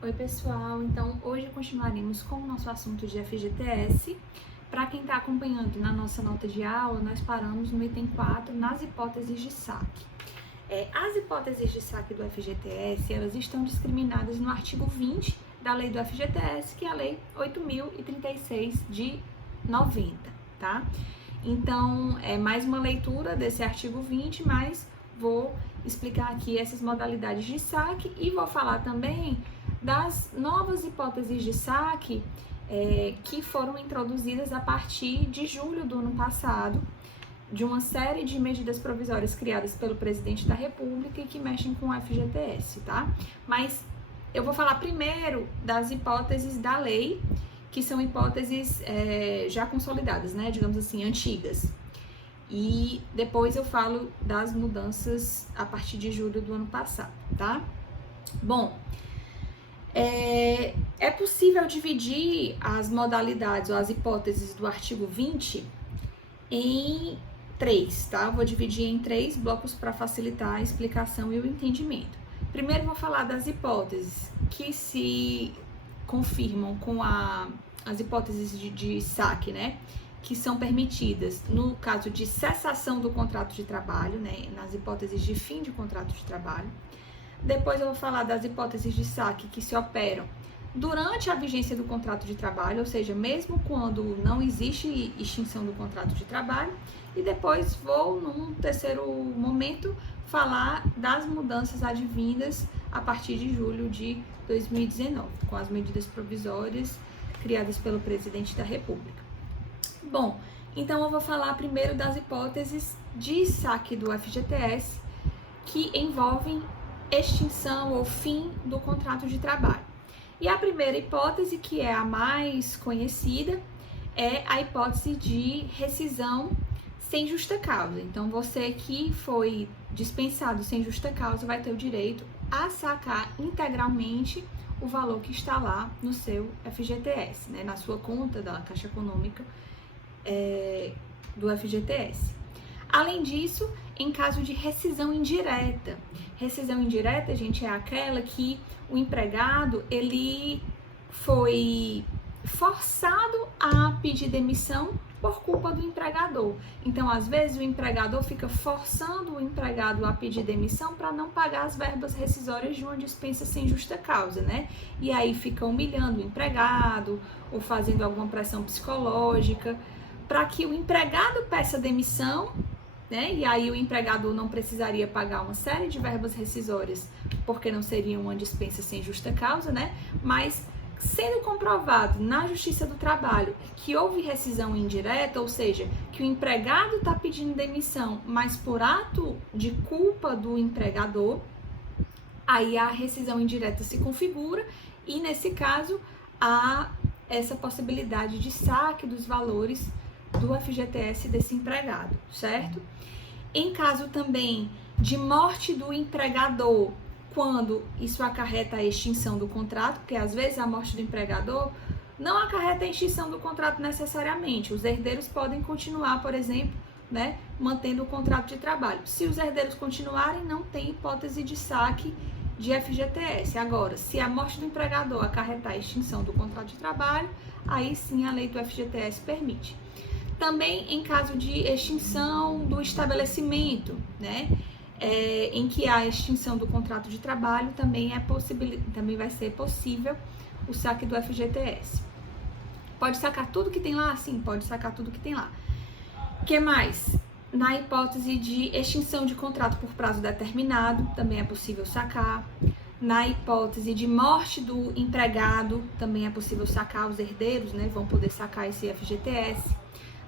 Oi pessoal, então hoje continuaremos com o nosso assunto de FGTS. Para quem está acompanhando na nossa nota de aula, nós paramos no item 4, nas hipóteses de saque. As hipóteses de saque do FGTS, elas estão discriminadas no artigo 20 da lei do FGTS, que é a lei 8.036 de 90, tá? Então, é mais uma leitura desse artigo 20, mas vou explicar aqui essas modalidades de saque e vou falar também das novas hipóteses de saque que foram introduzidas a partir de julho do ano passado, de uma série de medidas provisórias criadas pelo presidente da República e que mexem com o FGTS, tá? Mas eu vou falar primeiro das hipóteses da lei, que são hipóteses já consolidadas, né? Digamos assim, antigas. E depois eu falo das mudanças a partir de julho do ano passado, tá? Bom, é possível dividir as modalidades ou as hipóteses do artigo 20 em três, tá? Vou dividir em três blocos para facilitar a explicação e o entendimento. Primeiro vou falar das hipóteses que se confirmam com as hipóteses de saque, né? Que são permitidas no caso de cessação do contrato de trabalho, né? Nas hipóteses de fim de contrato de trabalho. Depois eu vou falar das hipóteses de saque que se operam durante a vigência do contrato de trabalho, ou seja, mesmo quando não existe extinção do contrato de trabalho. E depois vou, num terceiro momento, falar das mudanças advindas a partir de julho de 2019, com as medidas provisórias criadas pelo presidente da República. Bom, então eu vou falar primeiro das hipóteses de saque do FGTS que envolvem extinção ou fim do contrato de trabalho. E a primeira hipótese, que é a mais conhecida, é a hipótese de rescisão sem justa causa. Então, você que foi dispensado sem justa causa vai ter o direito a sacar integralmente o valor que está lá no seu FGTS, né, na sua conta da Caixa Econômica do FGTS. Além disso, em caso de rescisão indireta. Rescisão indireta, gente, é aquela que o empregado, ele foi forçado a pedir demissão por culpa do empregador. Então, às vezes, o empregador fica forçando o empregado a pedir demissão para não pagar as verbas rescisórias de uma dispensa sem justa causa, né? E aí fica humilhando o empregado ou fazendo alguma pressão psicológica para que o empregado peça demissão, né? E aí o empregador não precisaria pagar uma série de verbas rescisórias, porque não seria uma dispensa sem justa causa, né? Mas sendo comprovado na Justiça do Trabalho que houve rescisão indireta, ou seja, que o empregado está pedindo demissão, mas por ato de culpa do empregador, aí a rescisão indireta se configura e, nesse caso, há essa possibilidade de saque dos valores do FGTS desse empregado, certo? Em caso também de morte do empregador, quando isso acarreta a extinção do contrato, porque às vezes a morte do empregador não acarreta a extinção do contrato necessariamente. Os herdeiros podem continuar, por exemplo, né, mantendo o contrato de trabalho. Se os herdeiros continuarem, não tem hipótese de saque de FGTS. Agora, se a morte do empregador acarretar a extinção do contrato de trabalho, aí sim a lei do FGTS permite. Também em caso de extinção do estabelecimento, né, em que há extinção do contrato de trabalho, também vai ser possível o saque do FGTS. Pode sacar tudo que tem lá? Sim, pode sacar tudo que tem lá. O que mais? Na hipótese de extinção de contrato por prazo determinado, também é possível sacar. Na hipótese de morte do empregado, também é possível sacar. Os herdeiros, né, vão poder sacar esse FGTS.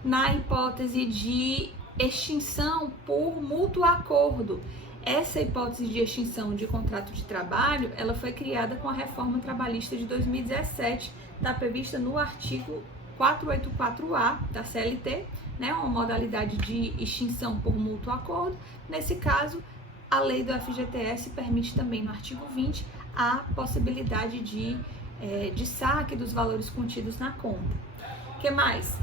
Na hipótese de extinção por mútuo acordo. Essa hipótese de extinção de contrato de trabalho, ela foi criada com a reforma trabalhista de 2017, está prevista no artigo 484A da CLT, né, uma modalidade de extinção por mútuo acordo. Nesse caso, a lei do FGTS permite também, no artigo 20, a possibilidade de saque dos valores contidos na conta. O que mais?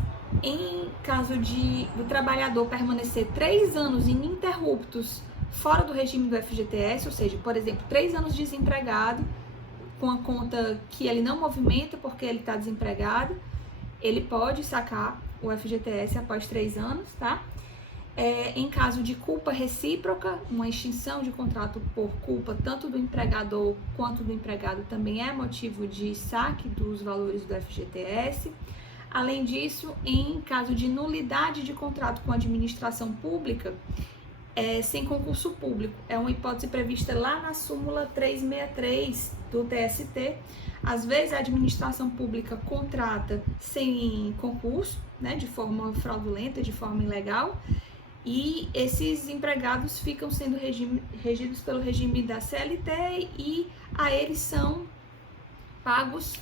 Em caso do trabalhador permanecer 3 anos ininterruptos fora do regime do FGTS, ou seja, por exemplo, 3 anos desempregado, com a conta que ele não movimenta porque ele está desempregado, ele pode sacar o FGTS após 3 anos, tá? Em caso de culpa recíproca, uma extinção de contrato por culpa tanto do empregador quanto do empregado também é motivo de saque dos valores do FGTS. Além disso, em caso de nulidade de contrato com a administração pública, sem concurso público, é uma hipótese prevista lá na súmula 363 do TST. Às vezes a administração pública contrata sem concurso, né, de forma fraudulenta, de forma ilegal, e esses empregados ficam sendo regidos pelo regime da CLT e a eles são pagos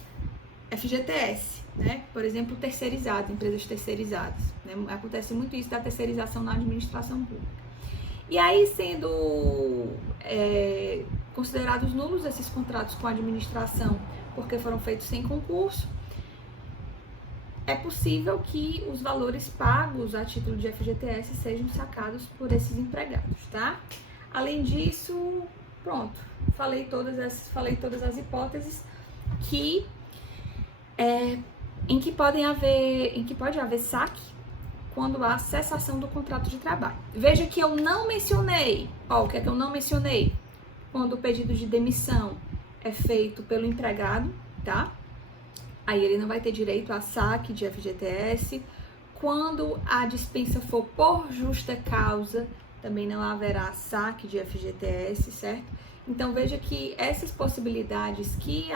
FGTS, né? Por exemplo, terceirizados, empresas terceirizadas, né? Acontece muito isso da terceirização na administração pública. E aí, sendo considerados nulos esses contratos com a administração porque foram feitos sem concurso, é possível que os valores pagos a título de FGTS sejam sacados por esses empregados, tá? Além disso, pronto, falei todas as hipóteses em que pode haver saque quando há cessação do contrato de trabalho. Veja que eu não mencionei, o que é que eu não mencionei? Quando o pedido de demissão é feito pelo empregado, tá? Aí ele não vai ter direito a saque de FGTS. Quando a dispensa for por justa causa, também não haverá saque de FGTS, certo? Então veja que essas possibilidades que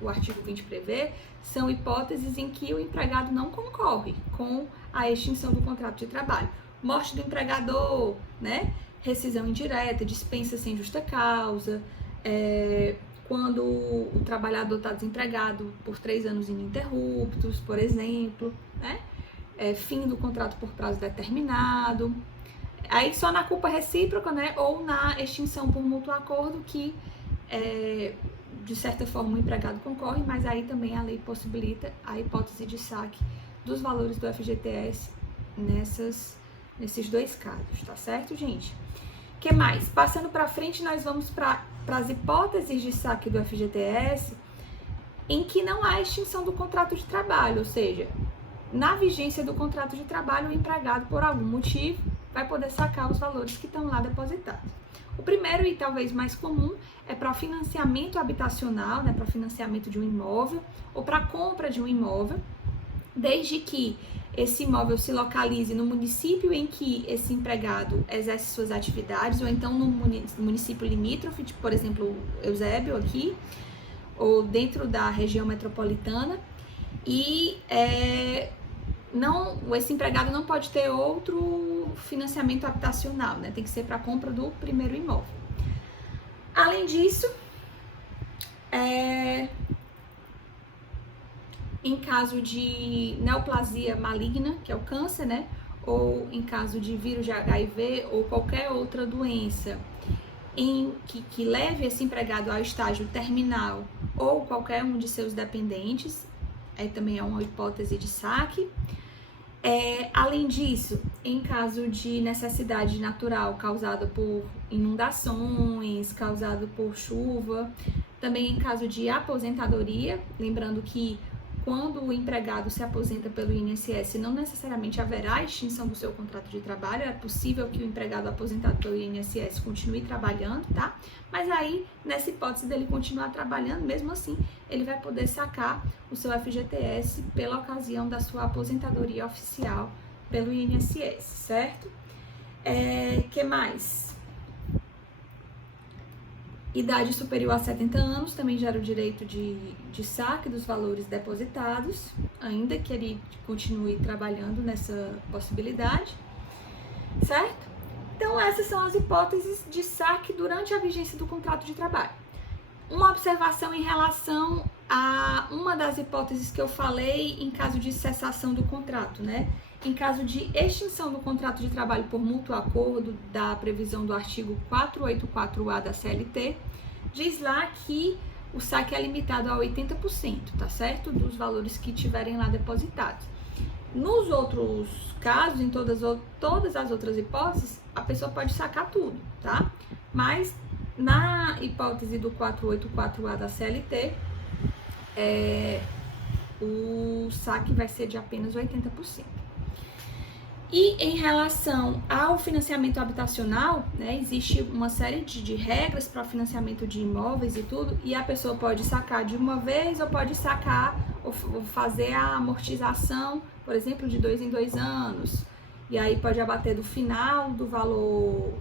o artigo 20 prevê são hipóteses em que o empregado não concorre com a extinção do contrato de trabalho. Morte do empregador, né? Rescisão indireta, dispensa sem justa causa, quando o trabalhador está desempregado por 3 anos ininterruptos, por exemplo, né? Fim do contrato por prazo determinado. Aí só na culpa recíproca, né? Ou na extinção por mútuo acordo que, de certa forma, o empregado concorre, mas aí também a lei possibilita a hipótese de saque dos valores do FGTS nesses 2 casos, tá certo, gente? O que mais? Passando para frente, nós vamos para as hipóteses de saque do FGTS em que não há extinção do contrato de trabalho, ou seja, na vigência do contrato de trabalho, o empregado, por algum motivo, vai poder sacar os valores que estão lá depositados. O primeiro e talvez mais comum é para financiamento habitacional, né, para financiamento de um imóvel ou para compra de um imóvel, desde que esse imóvel se localize no município em que esse empregado exerce suas atividades, ou então no município limítrofe, tipo, por exemplo, Eusébio aqui, ou dentro da região metropolitana, e esse empregado não pode ter outro financiamento habitacional, né? Tem que ser para a compra do primeiro imóvel. Além disso, em caso de neoplasia maligna, que é o câncer, né? Ou em caso de vírus de HIV ou qualquer outra doença que leve esse empregado ao estágio terminal ou qualquer um de seus dependentes, aí também é uma hipótese de saque. Além disso, em caso de necessidade natural causada por inundações, causado por chuva, também em caso de aposentadoria, lembrando que quando o empregado se aposenta pelo INSS, não necessariamente haverá extinção do seu contrato de trabalho, é possível que o empregado aposentado pelo INSS continue trabalhando, tá? Mas aí, nessa hipótese dele continuar trabalhando, mesmo assim, ele vai poder sacar o seu FGTS pela ocasião da sua aposentadoria oficial pelo INSS, certo? Que mais? Idade superior a 70 anos também gera o direito de saque dos valores depositados, ainda que ele continue trabalhando nessa possibilidade, certo? Então, essas são as hipóteses de saque durante a vigência do contrato de trabalho. Uma observação em relação a uma das hipóteses que eu falei em caso de cessação do contrato, né? Em caso de extinção do contrato de trabalho por mútuo acordo, da previsão do artigo 484A da CLT, diz lá que o saque é limitado a 80%, tá certo? Dos valores que tiverem lá depositados. Nos outros casos, em todas as outras hipóteses, a pessoa pode sacar tudo, tá? Mas na hipótese do 484A da CLT, o saque vai ser de apenas 80%. E em relação ao financiamento habitacional, né, existe uma série de regras para o financiamento de imóveis e tudo, e a pessoa pode sacar de uma vez ou pode sacar ou fazer a amortização, por exemplo, de 2 em 2 anos, e aí pode abater do final do valor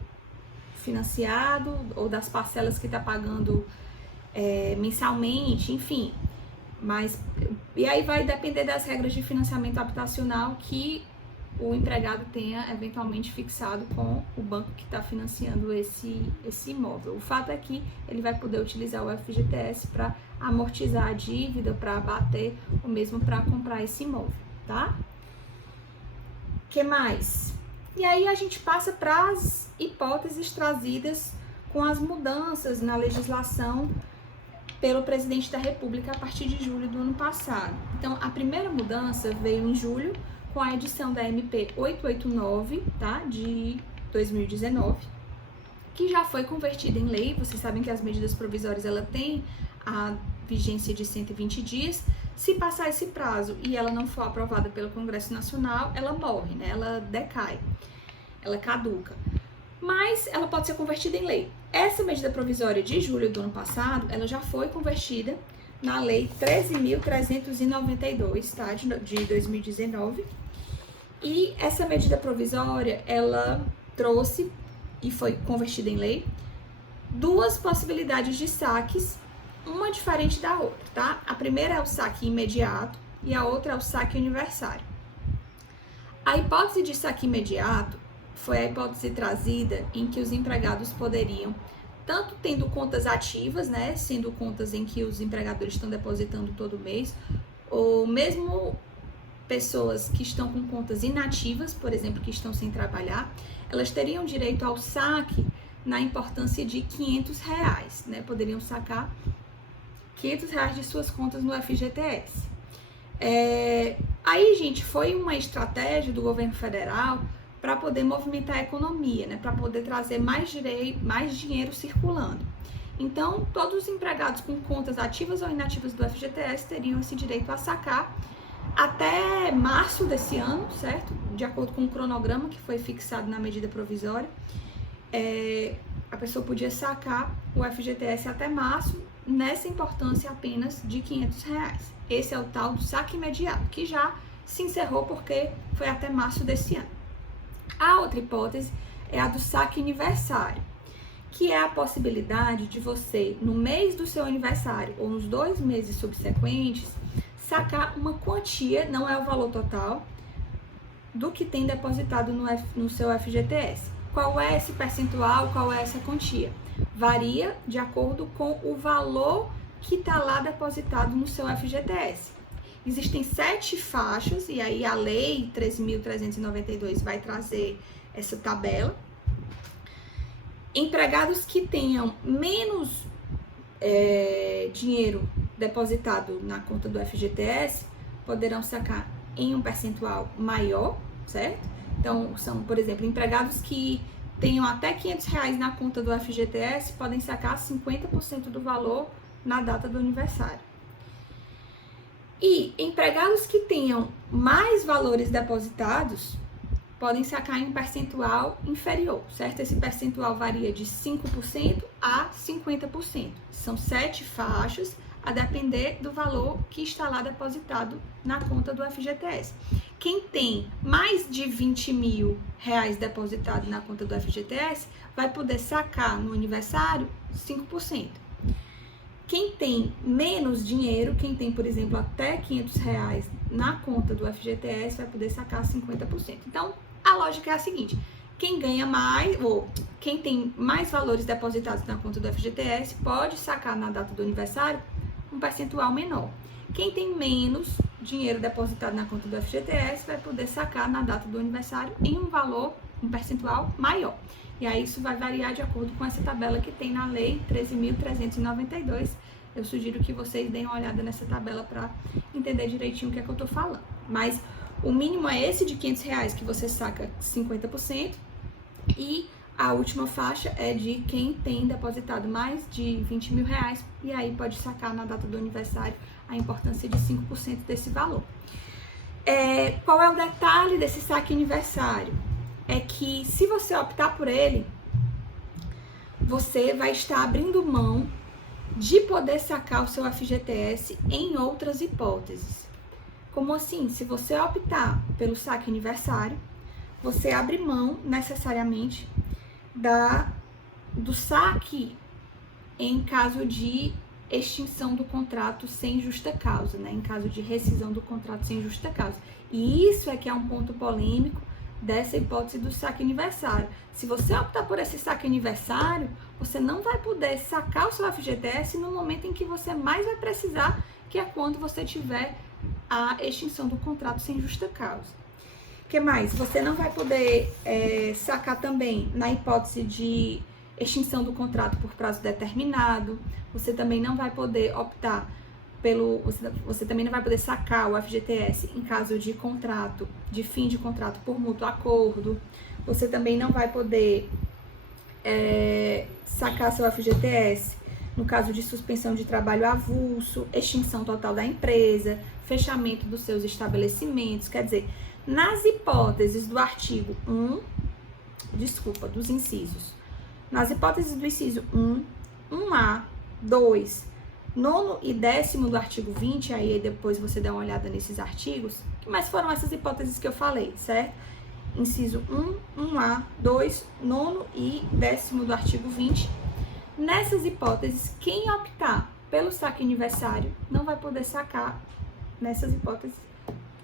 financiado ou das parcelas que está pagando mensalmente, enfim. E aí vai depender das regras de financiamento habitacional que o empregado tenha eventualmente fixado com o banco que está financiando esse imóvel. O fato é que ele vai poder utilizar o FGTS para amortizar a dívida, para abater, ou mesmo para comprar esse imóvel, tá? Que mais? E aí a gente passa para as hipóteses trazidas com as mudanças na legislação pelo presidente da República a partir de julho do ano passado. Então, a primeira mudança veio em julho, com a edição da MP 889, tá, de 2019, que já foi convertida em lei. Vocês sabem que as medidas provisórias ela tem a vigência de 120 dias. Se passar esse prazo e ela não for aprovada pelo Congresso Nacional, ela morre, né? Ela decai, ela caduca. Mas ela pode ser convertida em lei. Essa medida provisória de julho do ano passado, ela já foi convertida na Lei 13.392, tá, de 2019. E essa medida provisória, ela trouxe, e foi convertida em lei, duas possibilidades de saques, uma diferente da outra, tá? A primeira é o saque imediato e a outra é o saque aniversário. A hipótese de saque imediato foi a hipótese trazida em que os empregados poderiam, tanto tendo contas ativas, né, sendo contas em que os empregadores estão depositando todo mês, ou mesmo pessoas que estão com contas inativas, por exemplo, que estão sem trabalhar, elas teriam direito ao saque na importância de R$500, né? Poderiam sacar R$500 de suas contas no FGTS. Aí, gente, foi uma estratégia do governo federal para poder movimentar a economia, né? Para poder trazer mais dinheiro circulando. Então, todos os empregados com contas ativas ou inativas do FGTS teriam esse direito a sacar até março desse ano, certo? De acordo com o cronograma que foi fixado na medida provisória, a pessoa podia sacar o FGTS até março, nessa importância apenas de R$500. Esse é o tal do saque imediato, que já se encerrou porque foi até março desse ano. A outra hipótese é a do saque aniversário, que é a possibilidade de você, no mês do seu aniversário ou nos 2 meses subsequentes, sacar uma quantia, não é o valor total, do que tem depositado no seu FGTS. Qual é esse percentual, qual é essa quantia? Varia de acordo com o valor que está lá depositado no seu FGTS. Existem 7 faixas, e aí a Lei 13.392 vai trazer essa tabela. Empregados que tenham menos dinheiro depositado na conta do FGTS poderão sacar em um percentual maior, certo? Então, são, por exemplo, empregados que tenham até R$500 na conta do FGTS podem sacar 50% do valor na data do aniversário. E empregados que tenham mais valores depositados podem sacar em um percentual inferior, certo? Esse percentual varia de 5% a 50%. São 7 faixas, a depender do valor que está lá depositado na conta do FGTS. Quem tem mais de R$20 mil depositado na conta do FGTS vai poder sacar no aniversário 5%. Quem tem menos dinheiro, quem tem, por exemplo, até R$500 na conta do FGTS, vai poder sacar 50%. Então, a lógica é a seguinte: quem ganha mais, ou quem tem mais valores depositados na conta do FGTS, pode sacar na data do aniversário um percentual menor. Quem tem menos dinheiro depositado na conta do FGTS vai poder sacar na data do aniversário em um percentual maior. E aí isso vai variar de acordo com essa tabela que tem na Lei 13.392. Eu sugiro que vocês deem uma olhada nessa tabela para entender direitinho o que é que eu tô falando. Mas o mínimo é esse de R$500 que você saca 50% e A última faixa é de quem tem depositado mais de 20 mil reais e aí pode sacar na data do aniversário a importância de 5% desse valor. Qual é o detalhe desse saque aniversário? É que se você optar por ele, você vai estar abrindo mão de poder sacar o seu FGTS em outras hipóteses. Como assim? Se você optar pelo saque aniversário, você abre mão necessariamente do saque em caso de extinção do contrato sem justa causa, né? Em caso de rescisão do contrato sem justa causa. E isso é que é um ponto polêmico dessa hipótese do saque aniversário. Se você optar por esse saque aniversário, você não vai poder sacar o seu FGTS no momento em que você mais vai precisar, que é quando você tiver a extinção do contrato sem justa causa. O que mais? Você não vai poder sacar também na hipótese de extinção do contrato por prazo determinado. Você também não vai poder optar você também não vai poder sacar o FGTS em caso de contrato, de fim de contrato por mútuo acordo. Você também não vai poder sacar seu FGTS no caso de suspensão de trabalho avulso, extinção total da empresa, fechamento dos seus estabelecimentos. Quer dizer, nas hipóteses do artigo 1, dos incisos, nas hipóteses do inciso 1, 1A, 2, 9º e 10º do artigo 20, aí depois você dá uma olhada nesses artigos, mas foram essas hipóteses que eu falei, certo? Inciso 1, 1A, 2, 9º e 10º do artigo 20. Nessas hipóteses, quem optar pelo saque aniversário não vai poder sacar nessas hipóteses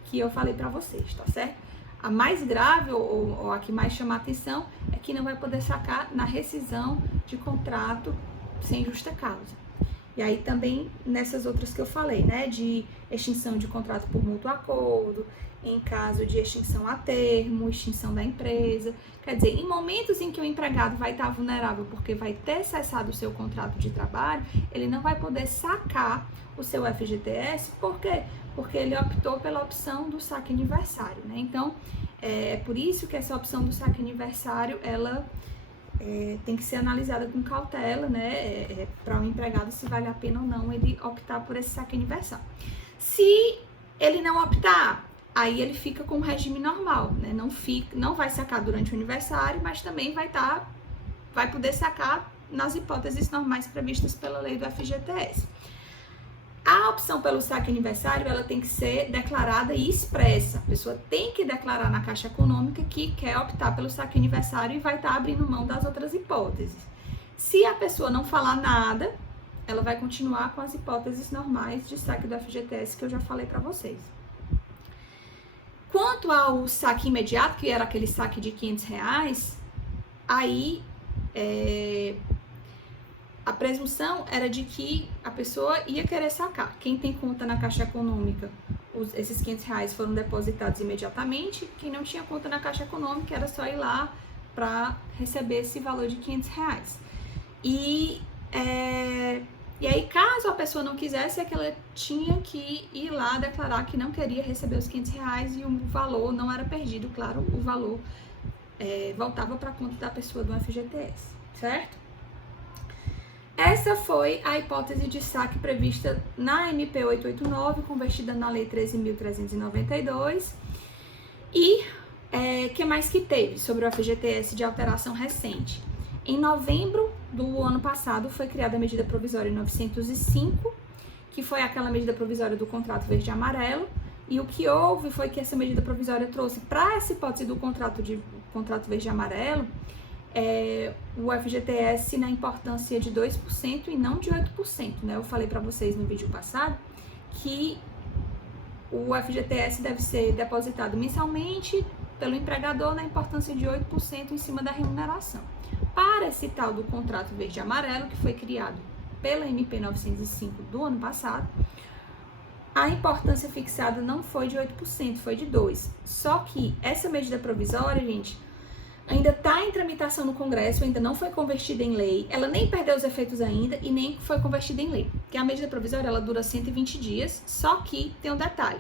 que eu falei para vocês, tá certo? A mais grave, ou a que mais chama a atenção, é que não vai poder sacar na rescisão de contrato sem justa causa. E aí também nessas outras que eu falei, né, de extinção de contrato por mútuo acordo, em caso de extinção a termo, extinção da empresa. Quer dizer, em momentos em que o empregado vai estar vulnerável porque vai ter cessado o seu contrato de trabalho, ele não vai poder sacar o seu FGTS, por quê? Porque ele optou pela opção do saque aniversário, né? Então, é por isso que essa opção do saque aniversário, ela tem que ser analisada com cautela, né, para o empregado se vale a pena ou não ele optar por esse saque aniversário. Se ele não optar, aí ele fica com o regime normal, né, não vai sacar durante o aniversário, mas também vai poder sacar nas hipóteses normais previstas pela lei do FGTS. A opção pelo saque aniversário, ela tem que ser declarada e expressa. A pessoa tem que declarar na Caixa Econômica que quer optar pelo saque aniversário e vai estar abrindo mão das outras hipóteses. Se a pessoa não falar nada, ela vai continuar com as hipóteses normais de saque do FGTS que eu já falei para vocês. Quanto ao saque imediato, que era aquele saque de R$500, aí a presunção era de que a pessoa ia querer sacar. Quem tem conta na Caixa Econômica, esses R$500 foram depositados imediatamente. Quem não tinha conta na Caixa Econômica, era só ir lá para receber esse valor de R$500. E aí, caso a pessoa não quisesse, é que ela tinha que ir lá declarar que não queria receber os R$500 e o valor não era perdido, claro, o valor voltava para a conta da pessoa do FGTS, certo? Essa foi a hipótese de saque prevista na MP 889, convertida na Lei 13.392. E que mais que teve sobre o FGTS de alteração recente? Em novembro do ano passado foi criada a medida provisória 905, que foi aquela medida provisória do contrato verde e amarelo. E o que houve foi que essa medida provisória trouxe para essa hipótese do contrato verde e amarelo o FGTS na importância de 2% e não de 8%, né? Eu falei para vocês no vídeo passado que o FGTS deve ser depositado mensalmente pelo empregador na importância de 8% em cima da remuneração. Para esse tal do contrato verde e amarelo, que foi criado pela MP 905 do ano passado, a importância fixada não foi de 8%, foi de 2%. Só que essa medida provisória, gente, ainda está em tramitação no Congresso, ainda não foi convertida em lei, ela nem perdeu os efeitos ainda e nem foi convertida em lei. Porque a medida provisória, ela dura 120 dias, só que tem um detalhe.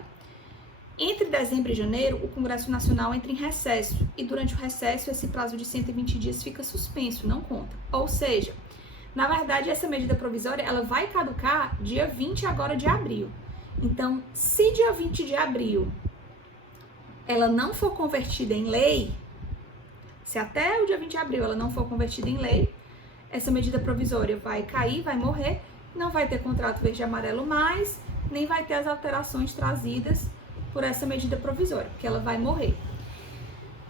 Entre dezembro e janeiro, o Congresso Nacional entra em recesso e durante o recesso esse prazo de 120 dias fica suspenso, não conta. Ou seja, na verdade essa medida provisória ela vai caducar dia 20 agora de abril. Então, se dia 20 de abril ela não for convertida em lei, se até o dia 20 de abril ela não for convertida em lei, essa medida provisória vai cair, vai morrer, não vai ter contrato verde e amarelo mais, nem vai ter as alterações trazidas por essa medida provisória, porque ela vai morrer.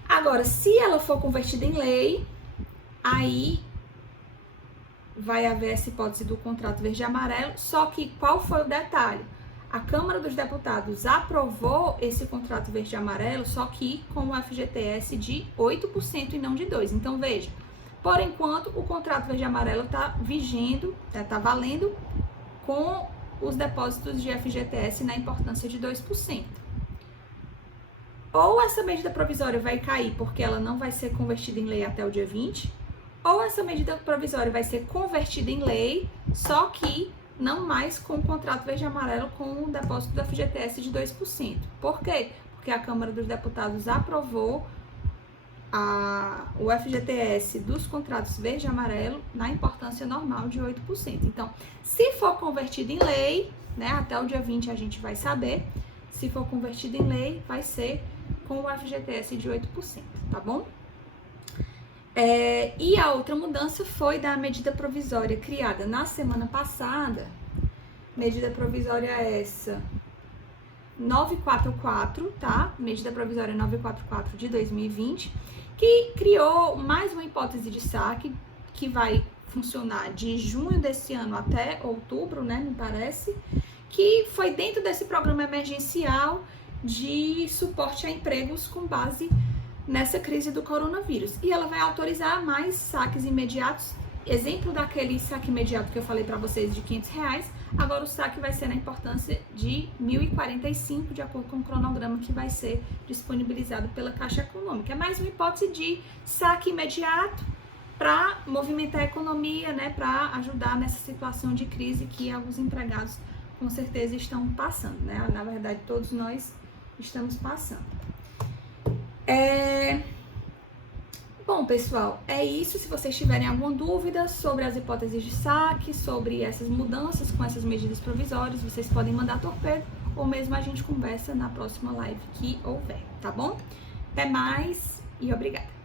Agora, se ela for convertida em lei, aí vai haver essa hipótese do contrato verde e amarelo, só que qual foi o detalhe? A Câmara dos Deputados aprovou esse contrato verde e amarelo, só que com o FGTS de 8% e não de 2%. Então, veja, por enquanto, o contrato verde e amarelo está vigendo, está valendo com os depósitos de FGTS na importância de 2%. Ou essa medida provisória vai cair porque ela não vai ser convertida em lei até o dia 20, ou essa medida provisória vai ser convertida em lei, só que não mais com o contrato verde e amarelo com o depósito do FGTS de 2%. Por quê? Porque a Câmara dos Deputados aprovou o FGTS dos contratos verde e amarelo na importância normal de 8%. Então, se for convertido em lei, né, até o dia 20 a gente vai saber, se for convertido em lei, vai ser com o FGTS de 8%, tá bom? E a outra mudança foi da medida provisória criada na semana passada, medida provisória essa 944, tá? Medida provisória 944 de 2020, que criou mais uma hipótese de saque que vai funcionar de junho desse ano até outubro, né, me parece, que foi dentro desse programa emergencial de suporte a empregos com base nessa crise do coronavírus. E ela vai autorizar mais saques imediatos. Exemplo daquele saque imediato que eu falei para vocês de R$500, agora o saque vai ser na importância de R$1.045, de acordo com o cronograma que vai ser disponibilizado pela Caixa Econômica. É mais uma hipótese de saque imediato para movimentar a economia, né, para ajudar nessa situação de crise que alguns empregados com certeza estão passando, né? Na verdade, todos nós estamos passando. Bom, pessoal, é isso. Se vocês tiverem alguma dúvida sobre as hipóteses de saque, sobre essas mudanças com essas medidas provisórias, vocês podem mandar torpedo ou mesmo a gente conversa na próxima live que houver, tá bom? Até mais e obrigada!